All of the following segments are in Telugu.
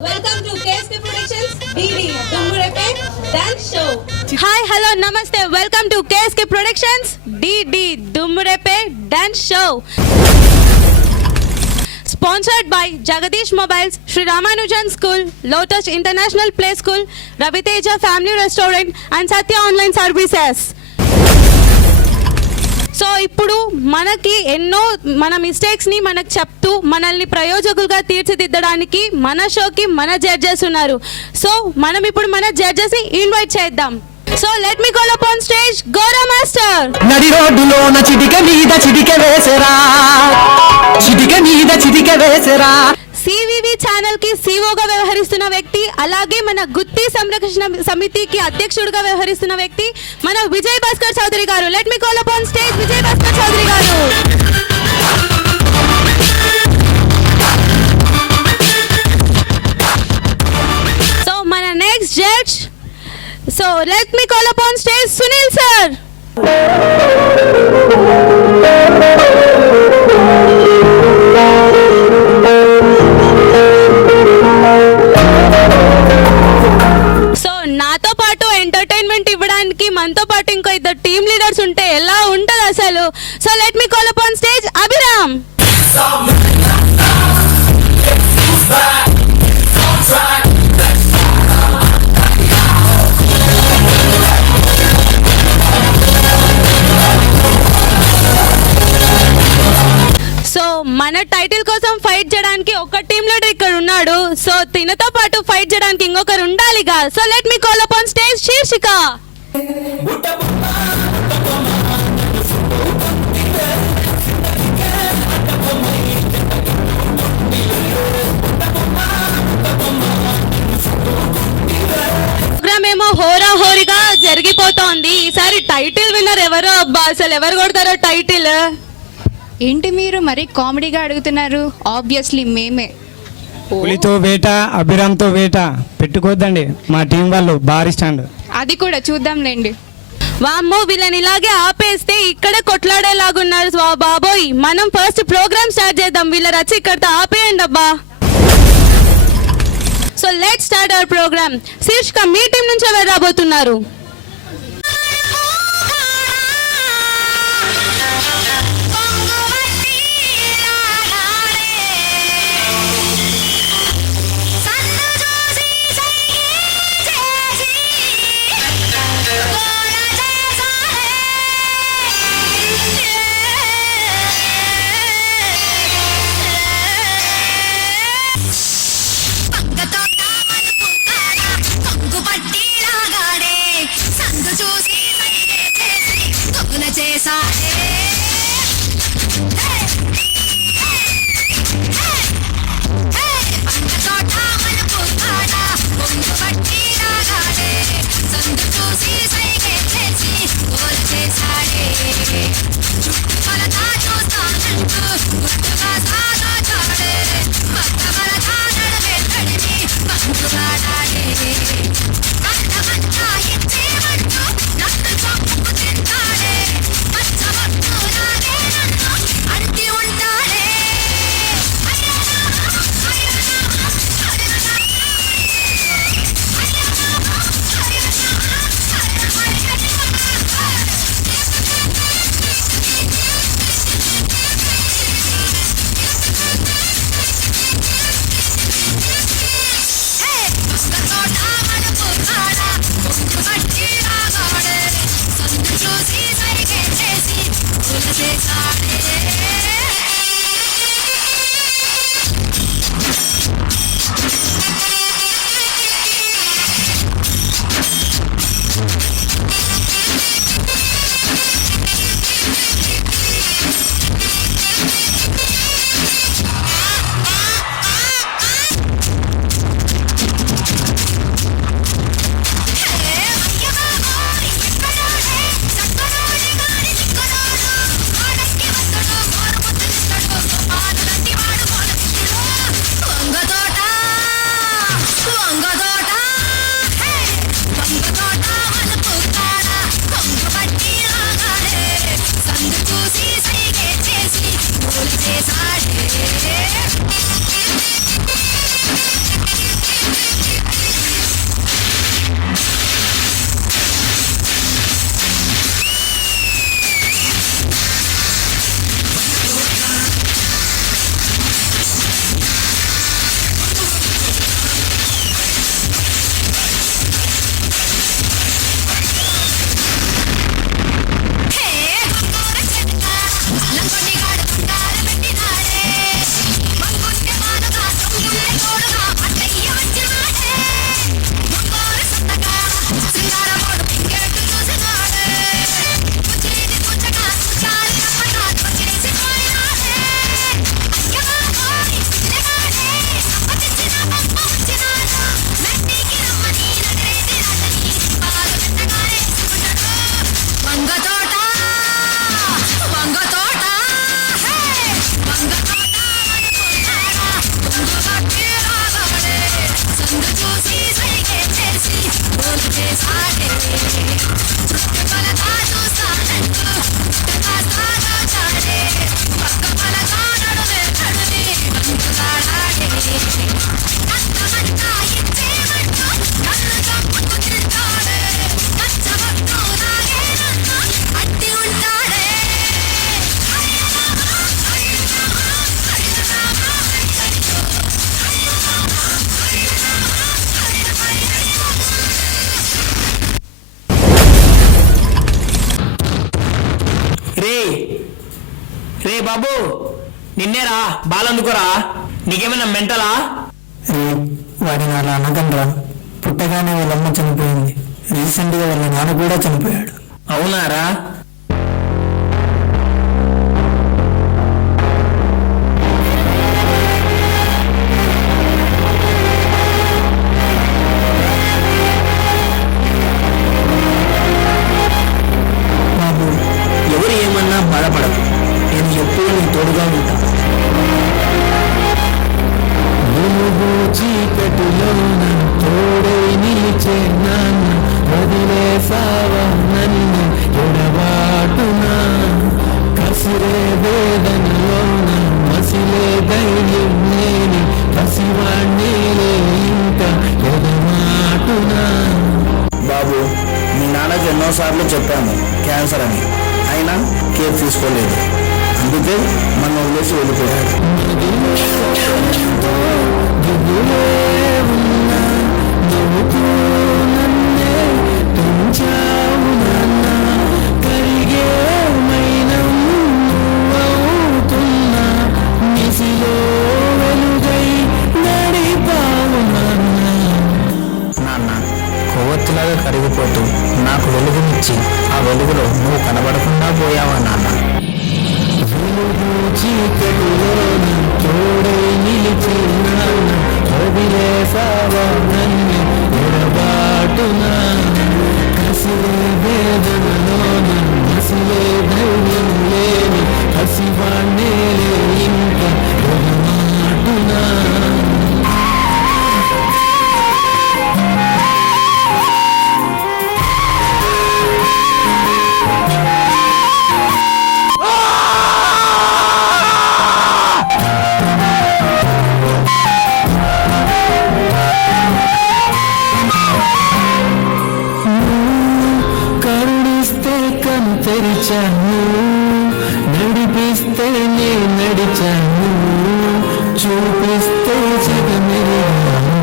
Welcome to KSK Productions DD Dumburepe Dance Show. Hi, hello, namaste. Welcome to KSK Productions DD Dumburepe Dance Show. Sponsored by Jagadish Mobiles, Sri Ramanujan School, Lotus International Play School, Raviteja Family Restaurant and Satya Online Services. So ఇప్పుడు మనకి ఎన్నో మన మిస్టేక్స్ని మనకు చెప్తూ మనల్ని ప్రయోజకులుగా తీర్చిదిద్దడానికి మన షోకి మన జడ్జెస్ ఉన్నారు. సో మనం ఇప్పుడు మన జడ్జెస్ని ఇన్వైట్ చేద్దాం. So let me call upon stage Gaurav master. నడి రోడ్డులో చిటిక మీద చిటిక వేసరా, చిటిక మీద చిటిక వేసరా. సివివి ఛానల్ కి సిఓగా వ్యవహరిస్తున్న వ్యక్తి, అలాగే మన గుత్తి సంరక్షణ సమితికి అధ్యక్షుడిగా వ్యవహరిస్తున్న వ్యక్తి మన Vijay Bhaskar Chaudhary garu. Let me call upon stage Vijay Bhaskar Chaudhary garu. So మన next judge, so let me call upon stage Sunil sir. నాతో పాటు ఎంటర్టైన్మెంట్ ఇవ్వడానికి మనతో పాటు ఇంకో ఇద్దరు టీమ్ లీడర్స్ ఉంటే ఎలా ఉంటది అసలు. So let me call upon stage Abhiram. So మన టైటిల్ కోసం ఫైట్ చేయడానికి ఒక టీమ్ లీడర్ ఇక్కడ ఉన్నాడు. సో తినతో పాటు ఫైట్ చేయడానికి ఇంకొకరు ఉండాలిగా. So let me call upon stage శీర్షిక. ప్రోగ్రామ్ ఏమో హోరా హోరీగా జరిగిపోతోంది. ఈసారి టైటిల్ విన్నర్ ఎవరో అబ్బా, అసలు ఎవరు కొడతారో టైటిల్. ఏంటి మీరు మరి కామెడీగా అడుగుతున్నారు? ఆబ్వియస్లీ మేమే. పులితో వేట, అభిరామ్తో వేట పెట్టుకోద్దండి, మా టీం వాళ్ళు భారీ స్టాండ్. అది కూడా చూద్దాంలేండి. వామ్మో, వీళ్ళని ఇలాగే ఆపేస్తే ఇక్కడే కొట్లాడేలాగున్నారు. బాబోయ్, మనం ఫస్ట్ ప్రోగ్రామ్ స్టార్ట్ చేద్దాం. వీళ్ళ రచ్చి ఇక్కడితో ఆపేయండి అబ్బా. So let start our program. శీర్షిక, మీ టీం నుంచి ఎవరు రాబోతున్నారు? రే బాబు, నిన్నేరా బాలందుకోరా, నీకేమైనా మెంటలా? వాడిని అలా అనగలరా? పుట్టగానే వాళ్ళమ్మ చనిపోయింది, రీసెంట్గా వాళ్ళ నాన్న కూడా చనిపోయాడు. అవునారా? బాబు, ఎవరు ఏమన్నా బాధపడదు, నేను ఎప్పుడూ నీ తోడుగా ఉంటా. చీకటిలోన తోడై నిలిచే నాన్న, వదిలేసావా నన్ను ఎడబాటునా? కసిరే వేదనలోన మసిలే ధైర్యం లేని కసివాణ్ణేలే ఇంకా ఎడమాటునా? బాబు, మీ నాన్నకి ఎన్నోసార్లు చెప్పాము క్యాన్సర్ అని, అయినా కేర్ తీసుకోలేదు, అందుకే మన వదిలేసి వెళ్ళిపోయాడు. నాన్న, కొవ్వొత్తులాగా కరిగిపోతూ నాకు వెలుగునిచ్చి ఆ వెలుగులో నువ్వు కనబడకుండా పోయావా నాన్న? చీకటిలోన తోడై నిలిచి నాన్న, వదిలేసావా నన్ను ఎడబాటునా? కసిరే వేదనలోన మసిలే ధైర్యం లేని కసివాణ్ణేలే ఇంకా ఎడమాటునా? కరుణిస్తే కను తెరిచాను, నడిపిస్తే నే నడిచాను, చూపిస్తే జగమెరిగాను.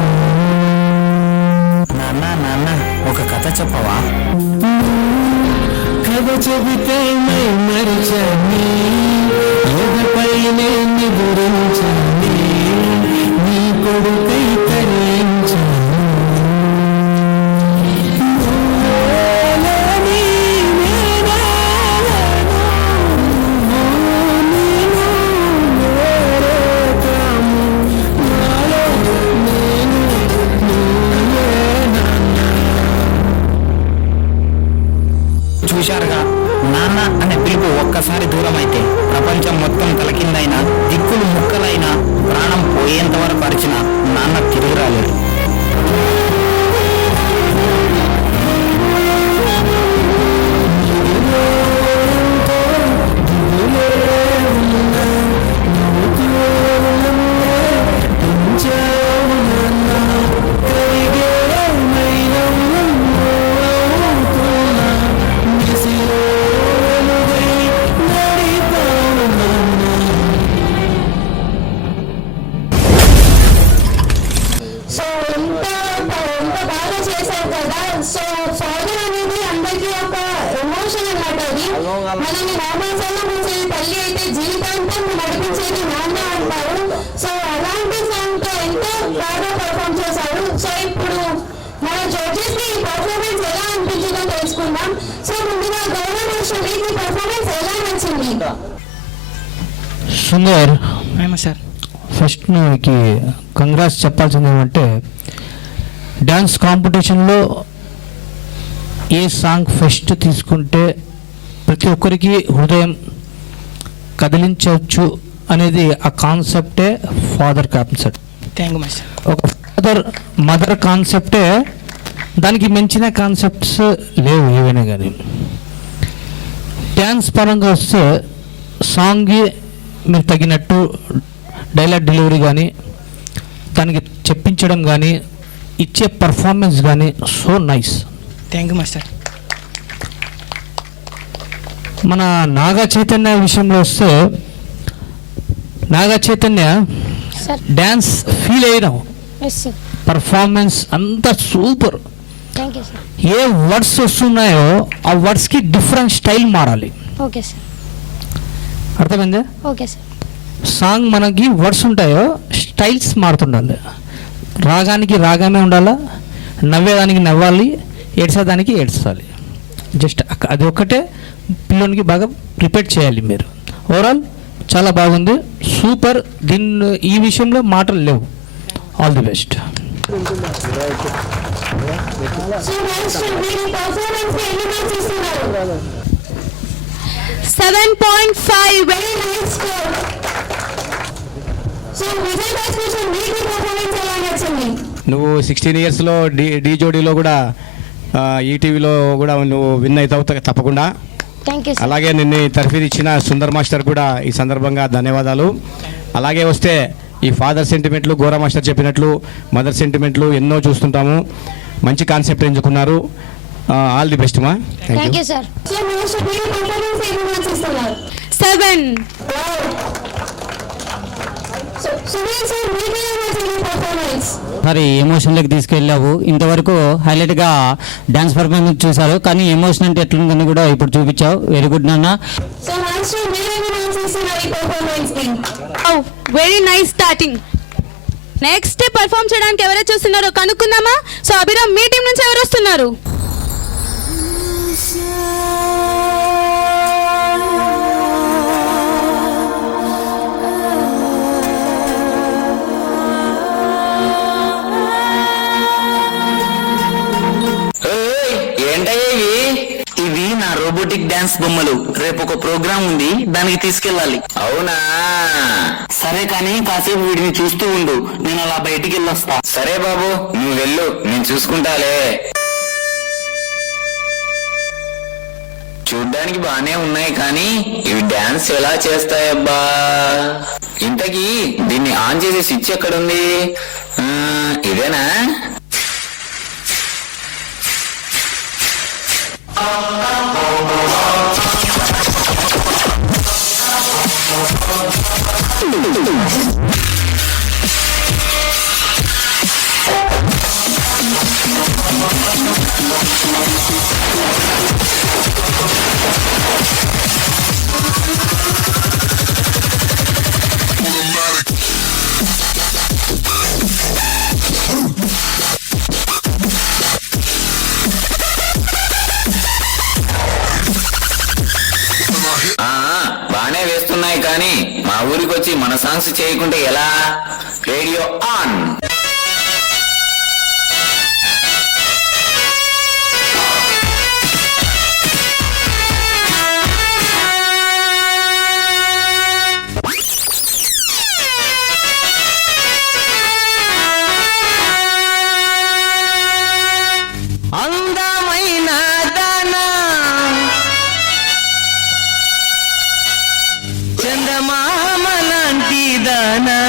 నాన్న నాన్న, ఒక కథ చెప్పవా? కథ చెబితే మై మరిచాని, ఎదపైనే నిదురించాని, నీ కొడుకై తరించాను. చూశారుగా, నాన్న అనే పిలుపు ఒక్కసారి దూరమైతే ప్రపంచం మొత్తం తలకిందైనా, దిక్కులు ముక్కలైనా, ప్రాణం పోయేంత వరకు అరిచిన నాన్న తిరిగి రాలేడు. సో ఎంత బాగా చేశావు కదా. సో ఫాదర్ అనేది అందరికీ ఒక ఎమోషన్ అన్నమాట. అది మనల్ని రామాసంలో ఉంచే తల్లి అయితే జీవితాంతం నడిపించేది నాన్న అంటారు. సో అలాంటి సాంగ్ తో ఎంతో బాగా పర్ఫామ్ చేశారు. సో ఇప్పుడు మన జడ్జెస్ ని పర్ఫార్మెన్స్ ఎలా అనిపించిందో తెలుసుకుందాం. సో ముందుగా గౌరవ ఈ పర్ఫార్మెన్స్ ఎలా నచ్చింది? సుందర్, సార్, ఫస్ట్ నీకు కంగ్రాట్స్ చెప్పాల్సింది ఏమంటే, డ్యాన్స్ కాంపిటీషన్లో ఏ సాంగ్ ఫస్ట్ తీసుకుంటే ప్రతి ఒక్కరికి హృదయం కదిలించవచ్చు అనేది ఆ కాన్సెప్టే father concept. Thank you master. ఒక మదర్ కాన్సెప్టే, దానికి మించిన కాన్సెప్ట్స్ లేవు ఏవైనా కానీ. డ్యాన్స్ పరంగా వస్తే సాంగ్కి మీరు తగినట్టు డైలాగ్ డెలివరీ కానీ, దానికి చెప్పించడం కానీ, ఇచ్చే పర్ఫార్మెన్స్ కానీ so nice. Thank you master. మన నాగ చైతన్య విషయంలో వస్తే, Naga Chaitanya sir dance feel అయినాం, ఎస్ సార్, పర్ఫార్మెన్స్ అంతా super. Thank you sir. A words వస్తున్నాయో ఆ వర్డ్స్కి డిఫరెంట్ స్టైల్ మారాలి. ఓకే సార్, అర్థమైందా? Okay sir. సాంగ్ మనకి వర్డ్స్ ఉంటాయో స్టైల్స్ మారుతుండాలి. రాగానికి రాగమే ఉండాలా, నవ్వేదానికి నవ్వాలి, ఏడ్చేదానికి ఏడ్చాలి. జస్ట్ అది ఒక్కటే పిల్లోనికి బాగా ప్రిపేర్ చేయాలి మీరు. ఓవరాల్ చాలా బాగుంది, సూపర్. ఈ విషయంలో మాటలు లేవు. All the best. So master మీరు పర్ఫార్మెన్స్ ఎన్ని మార్క్స్ ఇస్తున్నారు? 7.5. Very nice score. So Vijay Bhaskar మీకు పర్ఫార్మెన్స్ ఎలా నచ్చింది? నువ్వు 16 ఇయర్స్లో డి జోడీలో కూడా ఈటీవీలో కూడా నువ్వు విన్ అవుతావు తప్పకుండా. Thank you sir. అలాగే నిన్ను తర్ఫీదు ఇచ్చిన సుందర్ మాస్టర్ కూడా ఈ సందర్భంగా ధన్యవాదాలు. అలాగే వస్తే ఈ ఫాదర్ సెంటిమెంట్లు, గోరా మాస్టర్ చెప్పినట్లు మదర్ సెంటిమెంట్లు ఎన్నో చూస్తుంటాము. మంచి కాన్సెప్ట్ ఎంచుకున్నారు. ఆల్ ది బెస్ట్ మా. Thank you sir. So master మీరు పర్ఫార్మెన్స్ ఎన్ని మార్క్స్ ఇస్తున్నారు? 7. సో సునీల్ సార్ మీకు ఎలా నచ్చింది పర్ఫార్మెన్స్? మరి ఎమోషన్లోకి తీసుకెళ్ళావు. ఇంతవరకు హైలైట్గా డ్యాన్స్ పర్ఫార్మెన్స్ చూశారు, కానీ ఎమోషన్ అంటే ఎట్లుందని కూడా ఇప్పుడు చూపించావు. వెరీ గుడ్ నాన్న. సో మాస్టర్ మీరు ఎన్ని మార్క్స్ ఇస్తున్నారు ఈ పర్ఫార్మెన్స్ కి? Very nice starting. Next perform చేయడానికి ఎవరైతే చూస్తున్నారో కనుక్కుందామా? సో అభిరామ్, మీ టీం నుంచి ఎవరు వస్తున్నారు? ఇవి నా రోబోటిక్ డాన్స్ బొమ్మలు. రేపు ఒక ప్రోగ్రామ్ ఉంది, దానికి తీసుకెళ్ళాలి. అవునా? సరే కానీ కాసేపు వీడిని చూస్తూ ఉండు, నేను అలా బయటికి వెళ్ళొస్తా. సరే బాబు, నువ్వు వెళ్ళు, నేను చూసుకుంటాలే. చూడ్డానికి బానే ఉన్నాయి, కానీ ఇవి డాన్స్ ఎలా చేస్తాయబ్బా? ఇంతకీ దీన్ని ఆన్ చేసే స్విచ్ ఎక్కడుంది? ఇదేనా? బానే వేస్తున్నాయి, కానీ మా ఊరికి వచ్చి మన సాంగ్స్ చేయకుంటే ఎలా? Radio on. అందమైన దానా, చందమామ లాంటి దానా,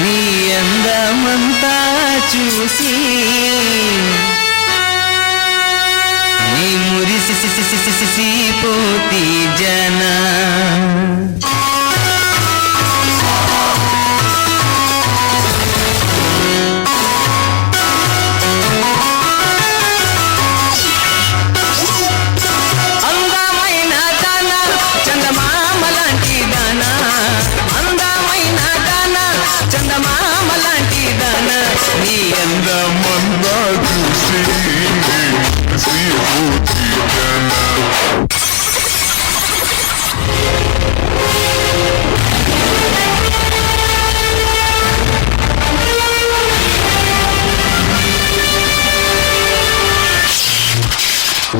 నీ అందమంతా చూసి నీ మురిసి పోతి జనా.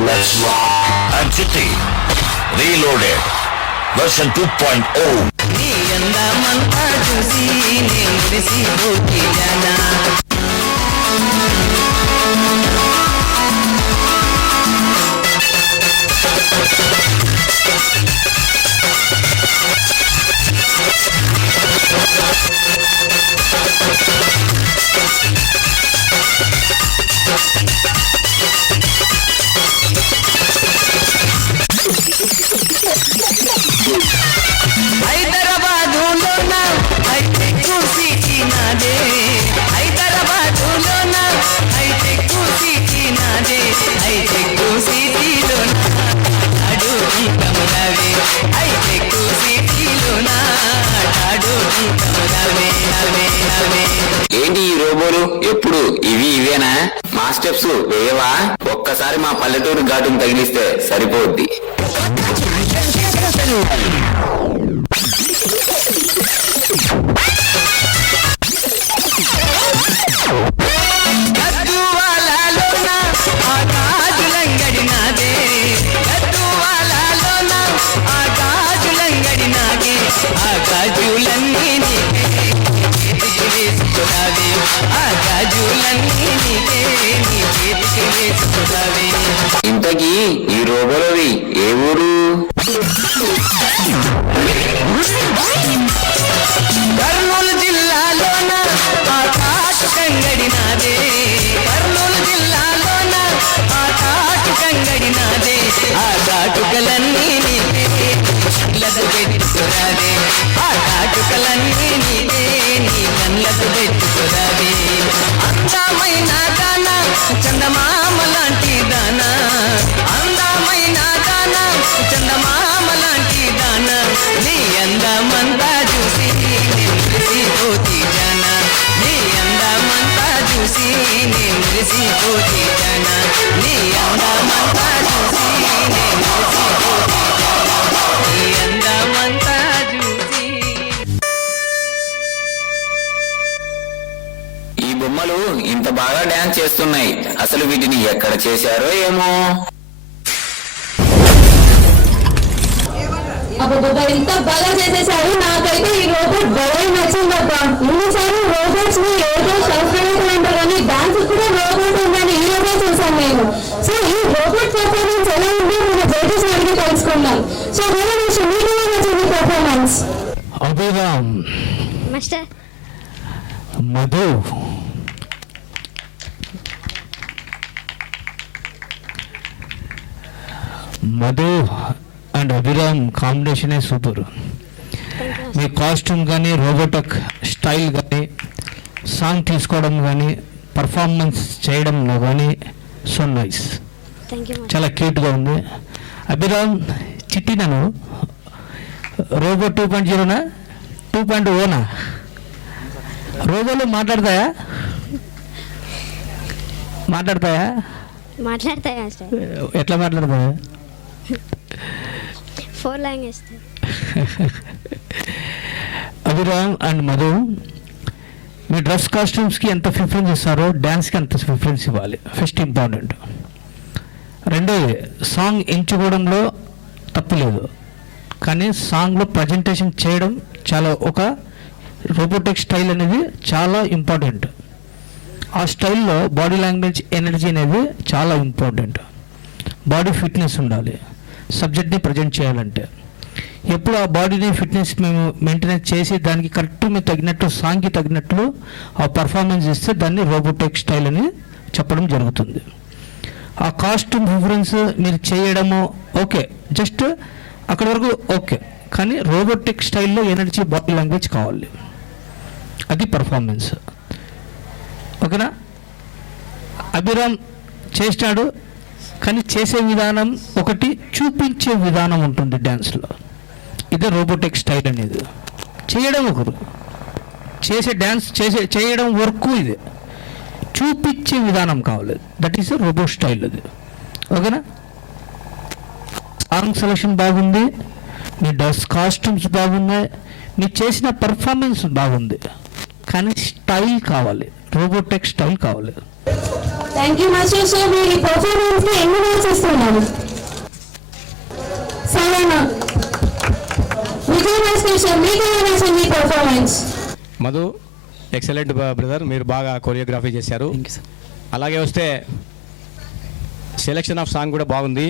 Let's rock. Entity Reloaded version 2.0. అందమంతా చూసి నే మురిసిపోతే జానా హైదరాబాదులోన హైటెక్ సిటీ నాదే హైదరాబాదులోన హైటెక్ సిటీ నాదే హైటెక్ సిటీలోన ఆడు కమరావే హైటెక్ సిటీలోన ఆడు కమరావే అవే అవే ఏంటి ఈ రోబోలు ఎప్పుడు ఇవేనా మా స్టెప్స్ వేయవా ఒక్కసారి మా పల్లెటూరు ఘాటును తగిలిస్తే సరిపోద్ది గద్దువాలలోన ఆ గాజులంగడి నాదే గద్దువాలలోన ఆ గాజులంగడి నాదే ఆ గాజులన్నీ నీకే చేతికి వేసుకురావే ఆ గాజులన్నీ నీకే నీ చేతికి వేసుకురావే ఇంతకీ ఈ రోబోలవి ఏ ఊరు కర్నూలు జిల్లాలోన ఆ కాటు కంగడి నాదే కర్నూలు జిల్లాలోన ఆ కాటు కంగడి నాదే ఆ కాటుకలన్నీ నీకే కళ్ళకు పెట్టుకురాదే ఆ కాటుకలన్నీ నీకే నీ కళ్ళకు పెట్టుకురాదే అందమైన దానా చందమామ లాంటి దానా అందమైన దానా చందమామ లాంటి దానా నీ అందమంతా చూసి నే మురిసిపోతే జానా నీ అందమంతా చూసి నే మురిసిపోతే జానా నీ అందమంతా చూసి నే మురిసిపోతే జానా నీ అందమంతా చూసి ఈ బొమ్మలు ఇంత బాగా డాన్స్ చేస్తున్నాయి అసలు వీటిని ఎక్కడ చేశారో ఏమో అబ్బా ఇంత బాగా చేసేసారు. నాకైతే ఈ రోబోట్ బాగా నచ్చింది అబ్బా. ఇన్నిసార్లు రోబోట్స్ ని ఏదో సబ్స్క్రైబ్ అంటారు కానీ డాన్స్ కూడా రోబోట్ ఉందని ఈ రోజే చూసాను నేను. సో ఈ రోబోట్ పర్ఫార్మెన్స్ ఎలా ఉంది మన జడ్జెస్ అడిగి తెలుసుకుందాం. So media performance Abhiram master Madhu Madhu and Abhiram కాంబినేషనే సూపర్. మీ కాస్ట్యూమ్ కానీ రోబోటిక్ స్టైల్ కానీ సాంగ్ తీసుకోవడం కానీ పర్ఫార్మెన్స్ చేయడంలో కానీ సో నైస్, చాలా క్యూట్గా ఉంది. అభిరామ్ చిట్టి నన్ను రోబో 2.0నా 2.0నా రోబోలు మాట్లాడతాయా ఎట్లా మాట్లాడతాయా 4 లాంగ్వేజ్ అభిరామ్ అండ్ మధు మీ డ్రెస్ కాస్ట్యూమ్స్కి ఎంత ప్రిఫరెన్స్ ఇస్తారో డ్యాన్స్కి అంత ప్రిఫరెన్స్ ఇవ్వాలి. First important. రెండోది సాంగ్ ఎంచుకోవడంలో తప్పు లేదు, కానీ సాంగ్లో ప్రజెంటేషన్ చేయడం చాలా ఒక రోబోటిక్ స్టైల్ అనేది చాలా ఇంపార్టెంట్. ఆ స్టైల్లో బాడీ లాంగ్వేజ్ ఎనర్జీ అనేది చాలా ఇంపార్టెంట్. బాడీ ఫిట్నెస్ ఉండాలి సబ్జెక్ట్ని ప్రజెంట్ చేయాలంటే. ఎప్పుడు ఆ బాడీని ఫిట్నెస్ మేము మెయింటెనెన్స్ చేసి దానికి కరెక్ట్ మేము తగినట్టు సాంగ్కి తగినట్లు ఆ పర్ఫార్మెన్స్ ఇస్తే దాన్ని రోబోటిక్ స్టైల్ అని చెప్పడం జరుగుతుంది. ఆ కాస్ట్యూమ్ ప్రిఫరెన్స్ మీరు చేయడము ఓకే, జస్ట్ అక్కడి వరకు ఓకే, కానీ రోబోటిక్ స్టైల్లో ఎనర్జీ బాడీ లాంగ్వేజ్ కావాలి, అది పర్ఫార్మెన్స్. ఓకేనా? అభిరామ్ చేసినాడు, కానీ చేసే విధానం ఒకటి, చూపించే విధానం ఉంటుంది డ్యాన్స్లో. ఇదే రోబోటిక్ స్టైల్ అనేది. చేయడం ఒకరు, డ్యాన్స్ చేయడం వర్క్ ఇది, చూపించే విధానం కావాలి, దట్ ఈస్ రోబో స్టైల్ అది. ఓకేనా? సాంగ్ సెలెక్షన్ బాగుంది, మీ డ్రెస్ కాస్ట్యూమ్స్ బాగున్నాయి, మీరు చేసిన పర్ఫార్మెన్స్ బాగుంది, కానీ స్టైల్ కావాలి, రోబోటిక్ స్టైల్ కావాలి. Thank you master. సో మీరు పర్ఫార్మెన్స్ కి ఎన్ని మార్క్స్ ఇస్తున్నారు? సరేనా? మీ విజయ్ భాస్కర్ సార్ మీకు ఎలా నచ్చింది పర్ఫార్మెన్స్? మధు ఎక్సలెంట్ బ్రదర్, మీరు బాగా కొరియోగ్రఫీ చేశారు. అలాగే వస్తే సెలెక్షన్ ఆఫ్ సాంగ్ కూడా బాగుంది.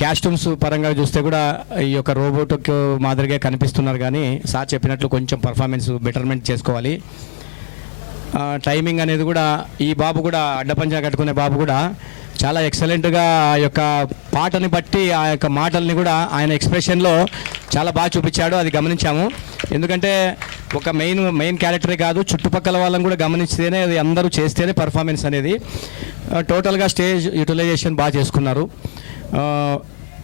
క్యాస్ట్యూమ్స్ పరంగా చూస్తే కూడా ఈ యొక్క రోబోటిక్ మాదిరిగా కనిపిస్తున్నారు, కానీ సార్ చెప్పినట్లు కొంచెం పర్ఫార్మెన్స్ బెటర్మెంట్ చేసుకోవాలి. టైమింగ్ అనేది కూడా ఈ బాబు కూడా అడ్డపంచా కట్టుకునే బాబు కూడా చాలా ఎక్సలెంట్గా ఆ యొక్క పాటని బట్టి ఆ యొక్క మాటల్ని కూడా ఆయన ఎక్స్ప్రెషన్లో చాలా బాగా చూపించాడు, అది గమనించాము. ఎందుకంటే ఒక మెయిన్ క్యారెక్టరే కాదు, చుట్టుపక్కల వాళ్ళని కూడా గమనిస్తేనే అది అందరూ చేస్తేనే పర్ఫార్మెన్స్ అనేది. టోటల్గా స్టేజ్ యూటిలైజేషన్ బాగా చేసుకున్నారు,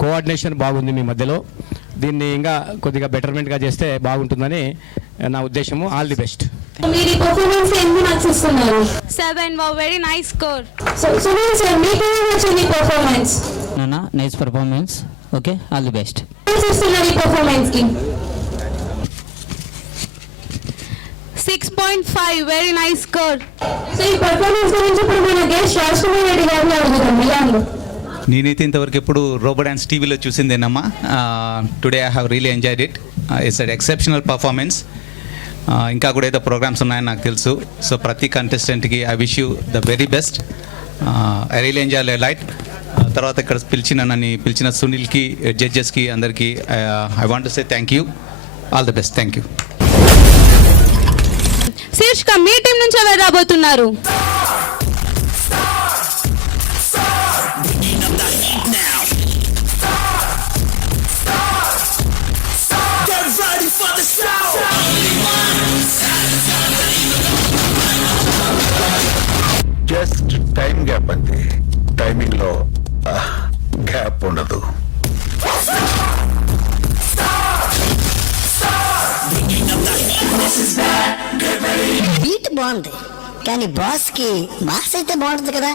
కోఆర్డినేషన్ బాగుంది మీ మధ్యలో. దీన్ని ఇంకా కొద్దిగా బెటర్మెంట్గా చేస్తే బాగుంటుందని నా ఉద్దేశము. All the best. మీరు ఈ పర్ఫార్మెన్స్ ఎన్ని మార్క్స్ ఇస్తున్నారు? 7. Wow, very nice score. Sunil sir మీకు ఎలా నచ్చింది పర్ఫార్మెన్స్? నాన్న nice performance. Okay, all the best. ఇస్తున్నారు ఈ పర్ఫార్మెన్స్ కి? 6.5. Very nice score. సో ఈ పర్ఫార్మెన్స్ గురించి ఇప్పుడు మన గెస్ట్ రాజకుమార్ రెడ్డి గారిని అడుగుదాం. మిలాన్లో నేనైతే ఇంతవరకు ఎప్పుడు రోబో డ్యాన్స్ టీవీలో చూసిందేనమ్మా. Today I have really enjoyed it. It's an exceptional performance. ఇంకా కూడా ఏదో ప్రోగ్రామ్స్ ఉన్నాయని నాకు తెలుసు. సో ప్రతి కంటెస్టెంట్కి I wish you the very best. I really enjoy light. తర్వాత ఇక్కడ పిలిచిన సునీల్కి, జడ్జెస్కి, అందరికీ I want to say thank you. All the best. Thank you. శీర్షిక మీ టీం నుంచి ఎవరు రాబోతున్నారు? జస్ట్ టైం గ్యాప్ అంతే, టైమింగ్ లో గ్యాప్ ఉండదు. బీట్ బాగుంది, కానీ బాస్ కి బాస్ అయితే బాగుంటుంది కదా.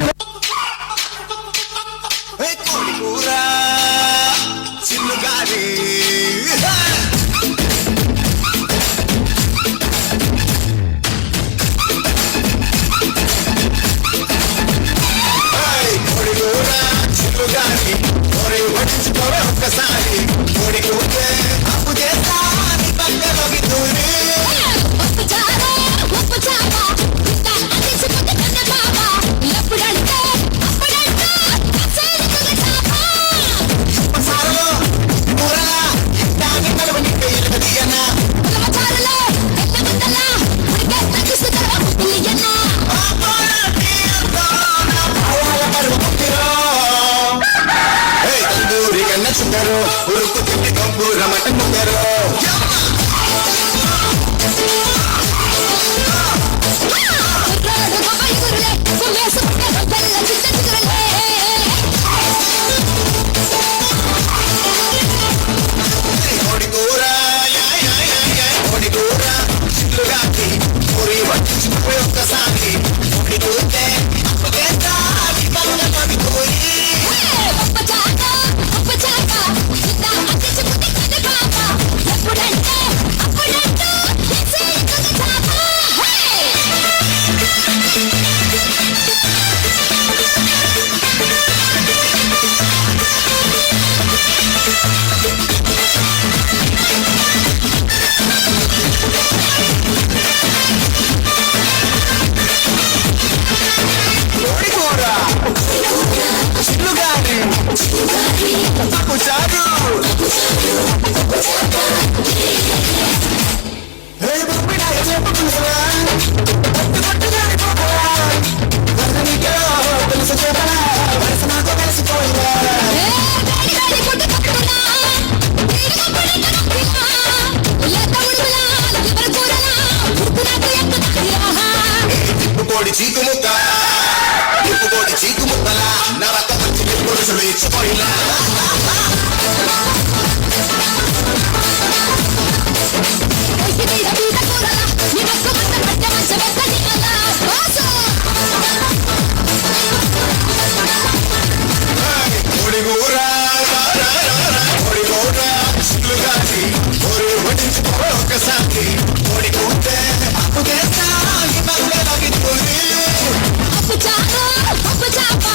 అప్పు చాప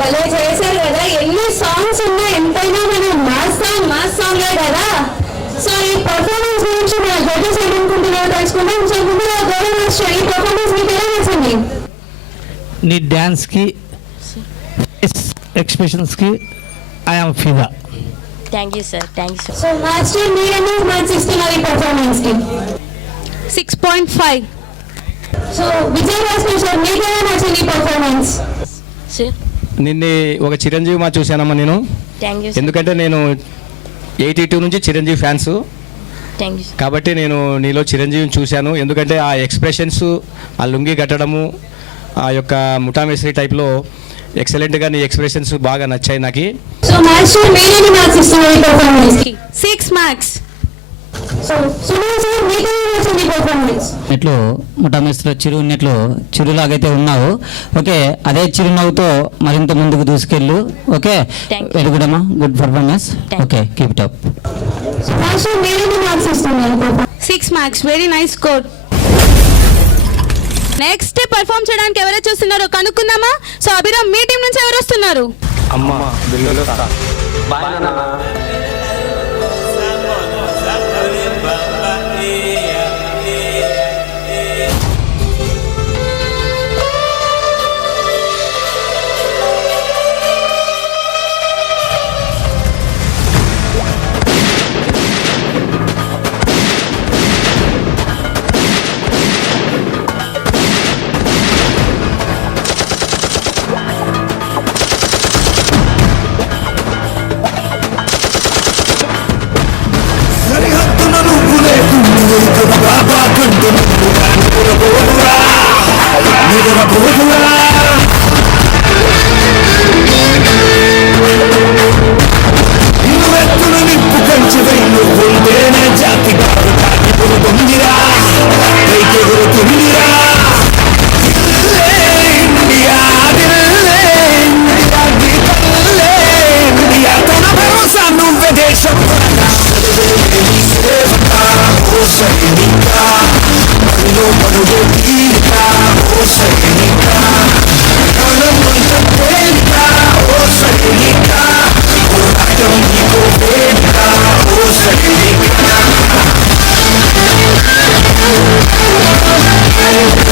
భలే చేశారు కదా. ఎన్ని సాంగ్స్ ఉన్నా ఎంతైనా మనం మాస్ సాంగ్ కదా. సో ఈ పర్ఫార్మెన్స్ గురించి మన జడ్జెస్ ఏమనుకుంటున్నారో తెలుసుకుందాం. సో ముందుగా గౌరవ మాస్టర్, ఈ పర్ఫార్మెన్స్ మీకు ఎలా నచ్చింది? నీ డ్యాన్స్కి ఎక్స్ప్రెషన్స్కి ఐఎమ్ ఫిదా. Thank you sir, thank you so master మీరెన్ని మార్క్స్ ఇస్తున్నారు ఈ పర్ఫార్మెన్స్ కి? 6.5. సో విజయ్ భాస్కర్ సార్, మీకు ఎలా నచ్చింది ఈ పర్ఫార్మెన్స్? సార్. నిన్నే ఒక చిరంజీవి మా చూశానమ్మా నేను. Thank you. ఎందుకంటే నేను 82 నుంచి చిరంజీవి ఫ్యాన్స్, థ్యాంక్ యూ. కాబట్టి నేను నీలో చిరంజీవిని చూశాను. ఎందుకంటే ఆ ఎక్స్ప్రెషన్స్, ఆ లుంగి కట్టడము, ఆ యొక్క ముఠామేశ్వరి టైప్లో ఎక్సలెంట్గా నీ ఎక్స్ప్రెషన్స్ బాగా నచ్చాయి నాకు. సో మాస్టర్ మీరెన్ని మార్క్స్ ఇస్తున్నారు ఈ పర్ఫార్మెన్స్ కి? 6 marks. సో సునీల్ సార్, మీకు ఎలా నచ్చింది ఈ పర్ఫార్మెన్స్? నెట్లు ముఠామేస్త్ర చిరు ఉన్నట్లు చిరులాగైతే ఉన్నావు. ఓకే, అదే చిరునవ్వుతో మరింత ముందుకు దూసుకెళ్ళు. Okay, Thank you. Very good అమ్మా, good performance. Thank you. Okay, keep it up. So master మీరెన్ని మార్క్స్ ఇస్తున్నారు ఈ performance? 6 marks. Very nice score. Next perform చేయడానికి ఎవరైతే చూస్తున్నారో కనుక్కుందామా. సో అభిరామ్, మీ టీం నుంచి ఎవరు వస్తున్నారు? Hey!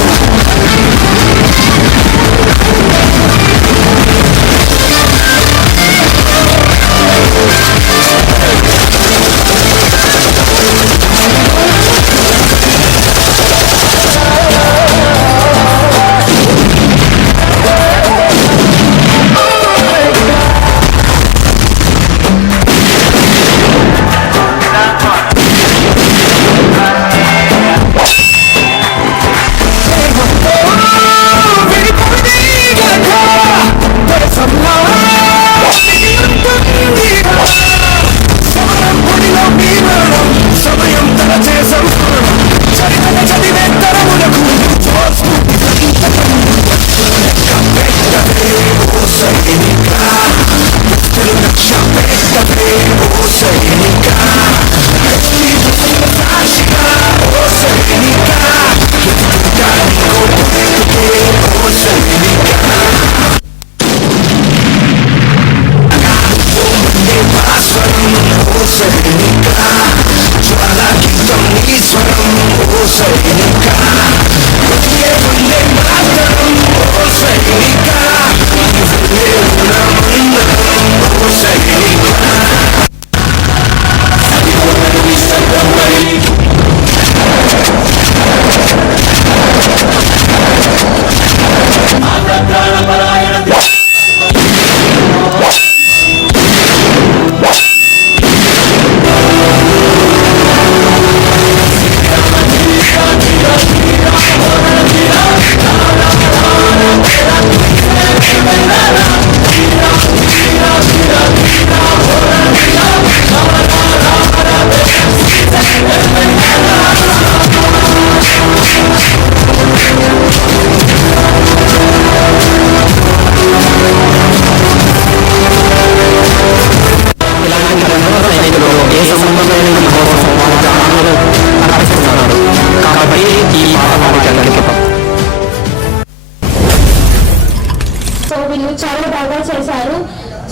చాలా బాగా చేశారు.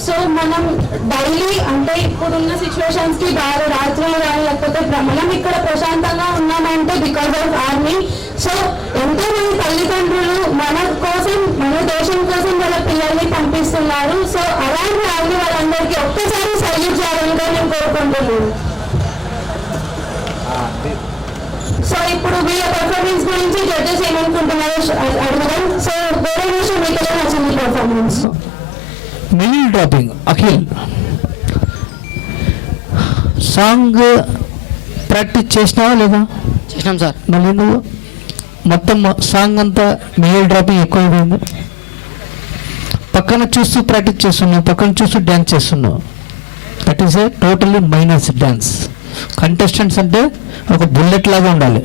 సో మనం డైలీ అంటే ఇప్పుడున్న సిచ్యువేషన్స్ కి బాగా రాత్రులు కానీ లేకపోతే మనం ఇక్కడ ప్రశాంతంగా ఉన్నామంటే బికాస్ ఆఫ్ ఆర్మీ. సో ఎంతో మంది తల్లిదండ్రులు మన కోసం మన దేశం కోసం వాళ్ళ పిల్లల్ని పంపిస్తున్నారు. సో అలాంటి ఆర్మీ వాళ్ళందరికీ ఒక్కసారి సల్యూట్ చేయాలని నేను కోరుకుంటున్నాను. సో ఇప్పుడు వీళ్ళ పర్ఫార్మెన్స్ గురించి జడ్జెస్ ఏమనుకుంటున్నారో అడగడం. సో వేరే విషయం మీకు ఎలా నచ్చింది performance? Middle dropping Akhil song practice చేసినావా లేదా? చేసినాం సార్. మళ్ళీ నువ్వు మొత్తం సాంగ్ అంతా మిడిల్ డ్రాపింగ్ ఎక్కువ అయిపోయింది. పక్కన చూస్తూ ప్రాక్టీస్ చేస్తున్నావు, పక్కన చూస్తూ డ్యాన్స్ చేస్తున్నావు. That is a totally minus dance. Contestants అంటే ఒక బుల్లెట్ లాగా ఉండాలి,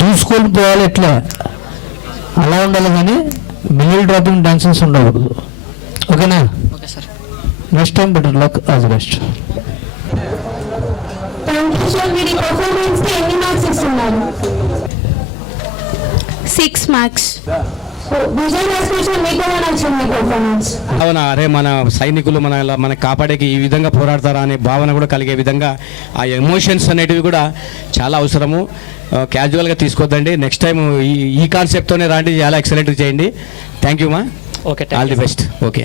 దూసుకొని పోవాలి, ఎట్లా అలా ఉండాలి, కానీ మిడిల్ డ్రాపింగ్ డాన్సెస్ ఉండకూడదు. ఓకేనా? Okay sir. Next time better luck, all the best. Thank you sir. వీడి పర్ఫార్మెన్స్ కి ఎన్ని మార్క్స్ ఇస్తున్నారు? 6 మార్క్స్. విజయ్ రాజకృష్ణ మీకు ఎలా నచ్చింది పర్ఫార్మెన్స్? అవునా, అరే మన సైనికులు మన కాపాడేకి ఈ విధంగా పోరాడతారా అనే భావన కూడా కలిగే విధంగా ఆ ఎమోషన్స్ అనేటివి కూడా చాలా అవసరము. క్యాజువల్గా తీసుకోవద్దండి. నెక్స్ట్ టైం ఈ కాన్సెప్ట్తోనే రాండి, చాలా ఎక్సలెంట్గా చేయండి. థ్యాంక్ యూ మా. Okay, all the best. Okay.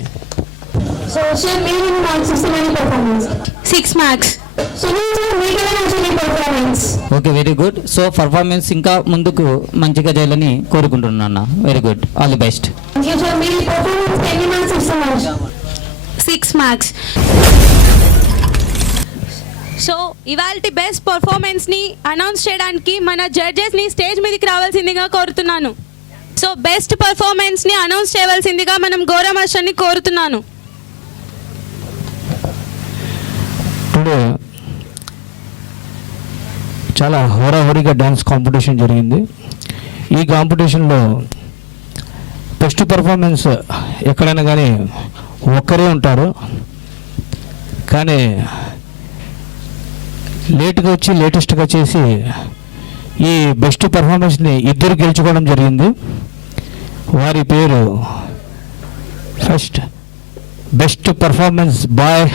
So sir మీరు ఎన్ని మార్క్స్ ఇస్తున్నారు పర్ఫార్మెన్స్? 6 మార్క్స్. సునీల్ సార్ మీకు ఎలా నచ్చింది performance? Okay, very good. So performance ఇంకా ముందుకు మంచిగా చేయాలని కోరుకుంటున్నాను. Very good, all the best. Thank you sir. మీరు పర్ఫార్మెన్స్ కి ఎన్ని మార్క్స్ ఇస్తున్నారు? 6 మార్క్స్. సో ఇవాల్టి బెస్ట్ పర్ఫార్మెన్స్ని అనౌన్స్ చేయడానికి మన జడ్జెస్ని స్టేజ్ మీదకి రావాల్సిందిగా కోరుతున్నాను. సో బెస్ట్ పర్ఫార్మెన్స్ని అనౌన్స్ చేయవలసిందిగా మనం గౌరవ మాస్టర్ని కోరుతున్నాను. టుడే చాలా హోరాహోరీగా డ్యాన్స్ కాంపిటీషన్ జరిగింది. ఈ కాంపిటీషన్లో బెస్ట్ పర్ఫార్మెన్స్ ఎక్కడైనా కానీ ఒక్కరే ఉంటారు, కానీ లేట్గా వచ్చి లేటెస్ట్గా చేసి ఈ బెస్ట్ పర్ఫార్మెన్స్ని ఇద్దరు గెలుచుకోవడం జరిగింది. వారి పేరు first best performance bye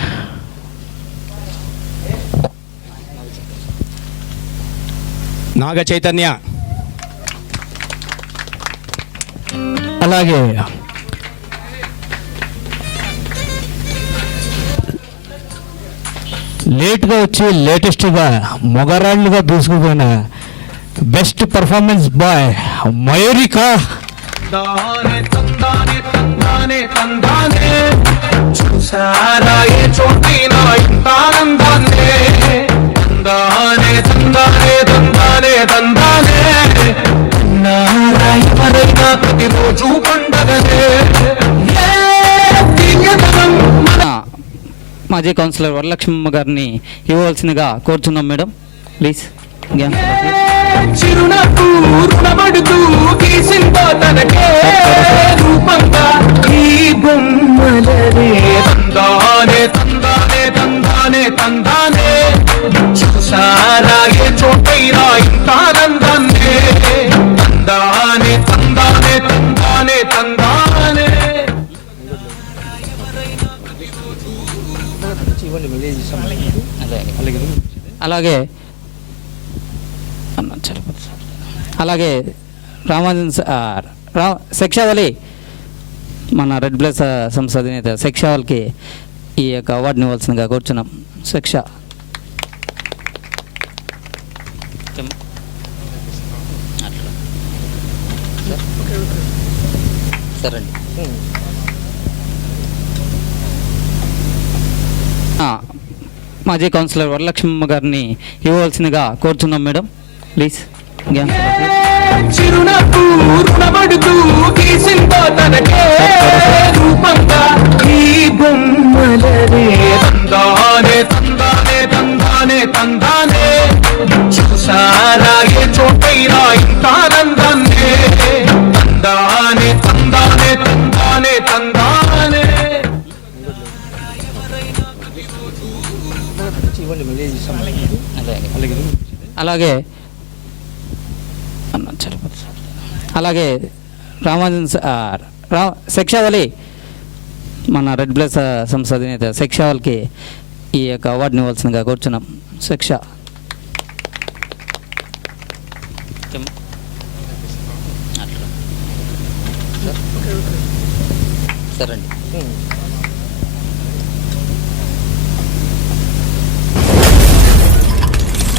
Naga Chaitanya, అలాగే లేట్గా వచ్చి లేటెస్ట్గా మొగరాళ్ళుగా దూసుకుపోయిన బెస్ట్ పర్ఫార్మెన్స్ బాయ్ మయూరిక. ప్రతిరోజు మాజీ కౌన్సిలర్ వరలక్ష్మమ్మ గారిని ఇవ్వవలసిందిగా కోరుతున్నాం మేడం, ప్లీజ్. చిరునవ్వు రుణపడుతూ గీసిందో తనకే రూపంగా ఈ బొమ్మలనే తందానే తందానే తందానే తందానే చూసారా ఏ చోటైనా ఇంత ఆనందాన్నే తందానే తందానే తందానే తందానే. అలాగే రామాజన్ శిక్షావళి, మన రెడ్ బ్లడ్ సంస్థ అధినేత శిక్షావళికి ఈ యొక్క అవార్డుని ఇవ్వాల్సిందిగా కూర్చున్నాం. శిక్ష సరే అండి. మాజీ కౌన్సిలర్ వరలక్ష్మమ్మ గారిని ఇవ్వవలసిందిగా కోరుతున్నాం మేడం, ప్లీజ్. చిరునవ్వు రుణపడుతూ గీసిందో తనకే రూపంగా ఈ బొమ్మలనే తందానే తందానే తందానే తందానే చూసారా ఏ చోటైనా ఇంత ఆనందాన్నే తందానే తందానే తందానే తందానే. అలాగే రామాజన్ శిక్షావళి, మన రెడ్ బ్లడ్ సంస్థ అధినేత శిక్ష వాళ్ళకి ఈ యొక్క అవార్డుని ఇవ్వాల్సిందిగా కూర్చున్నాం. శిక్ష. సరే అండి.